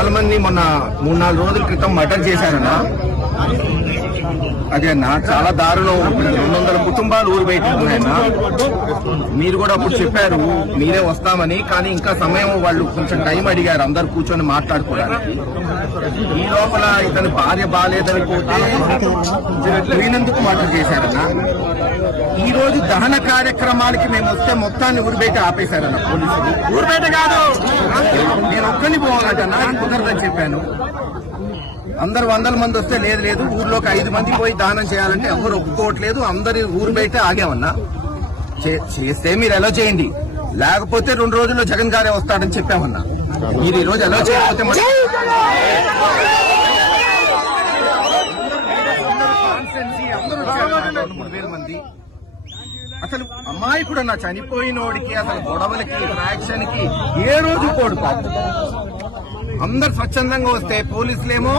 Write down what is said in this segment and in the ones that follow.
మొన్న మూడు నాలుగు రోజుల క్రితం మర్డర్ చేశారన్నా. అదే అన్న చాలా దారుణం. రెండు వందల కుటుంబాలు ఊరు బయట ఉన్నాయన్న మీరు కూడా అప్పుడు చెప్పారు మీరే వస్తామని. కానీ ఇంకా సమయం వాళ్ళు కొంచెం టైం అడిగారు అందరు కూర్చొని మాట్లాడుకోవడానికి. ఈ లోపల ఇతని భార్య బాగాలేదని పోతే పోయినందుకు మర్డర్ చేశారన్న. ఈ రోజు దహన కార్యక్రమాలకి మేము వస్తే మొత్తాన్ని ఊరు బయట ఆపేశారన్న పోలీసులు. ఊరు బయట కాదు. నేను ఒక్కని పోవాలంటన్నా కుదరదని చెప్పాను. అందరు వందల మంది వస్తే లేదు లేదు. ఊర్లోకి ఐదు మంది పోయి దానం చేయాలంటే ఎవరు ఒప్పుకోవట్లేదు. అందరి ఊరు బయట ఆగామన్నా చేస్తే మీరు ఎలా చేయండి? లేకపోతే రెండు రోజుల్లో జగన్ గారే వస్తాడని చెప్పామన్నా. మీరు ఈ రోజు ఎలా చేయకపోతే అందరూ మూడు వేల మంది. అసలు అమాయకుడు నా చనిపోయినోడికి అసలు గొడవలకి కి ఏ రోజు పాపం. అందరు స్వచ్ఛందంగా వస్తే పోలీసులేమో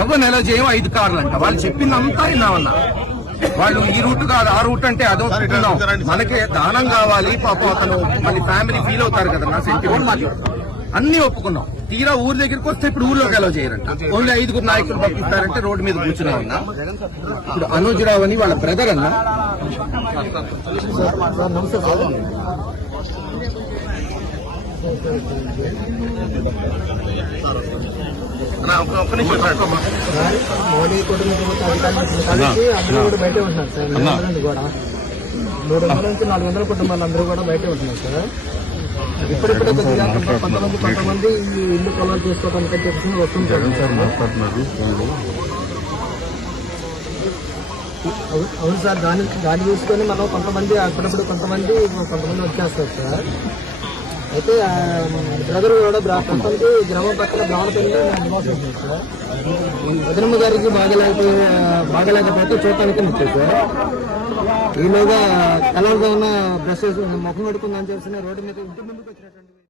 ఎవరు నెల చేయం ఐదు కార్లు అంట వాళ్ళు చెప్పిందంతా విన్నామన్నా వాళ్ళు ఈ రూట్ కాదు ఆ రూట్ అంటే అదో విన్నాం మనకి దానం కావాలి పాపం అతను మళ్ళీ ఫ్యామిలీ ఫీల్ అవుతారు కదా నా సెంటిమెంట్ అన్ని ఒప్పుకున్నాం. తీరా ఊరి దగ్గరికి వస్తే ఇప్పుడు ఊర్లోకి ఎలా చేయరంట. ఓన్లీ ఐదుగురు నాయకులు పంపిస్తారంటే రోడ్డు మీద కూర్చున్నామన్నా ఇప్పుడు అనుజ్ రావు అని వాళ్ళ బ్రదర్ అన్న. మోడీ కుటుంబం కలిసి అందరూ కూడా బయటే ఉంటున్నారు సార్. కూడా మూడు వందల నుంచి నాలుగు వందల కుటుంబాలు అందరూ కూడా బయటే ఉంటున్నారు సార్. ఇప్పుడిప్పుడే కొద్దిగా కొంత- కొంతమంది కొంతమంది ఈ ఇల్లు కొలాలు చేసుకోవడానికి చెప్పి వస్తుంటారు. సార్ అవును- సార్ దాన్ని దాన్ని చూసుకొని మనం కొంతమంది అప్పుడప్పుడు కొంతమంది కొంతమంది వచ్చేస్తారు సార్. అయితే బ్రదర్ కూడా బ్రా- కొంతమంది గ్రామం పక్కన బ్రాహ్మణపల్లిలో నివాసం సార్. వదినమ్మ గారికి బాగలేకపోతే బాగలేకపోతే చూడటానికి ముఖ్యం సార్. ఈలోగా కలర్గా ఉన్న బ్రష్ ముఖం పెట్టుకుందని చెప్పి రోడ్డు మీద ఇంటి ముందుకు వచ్చినట్టు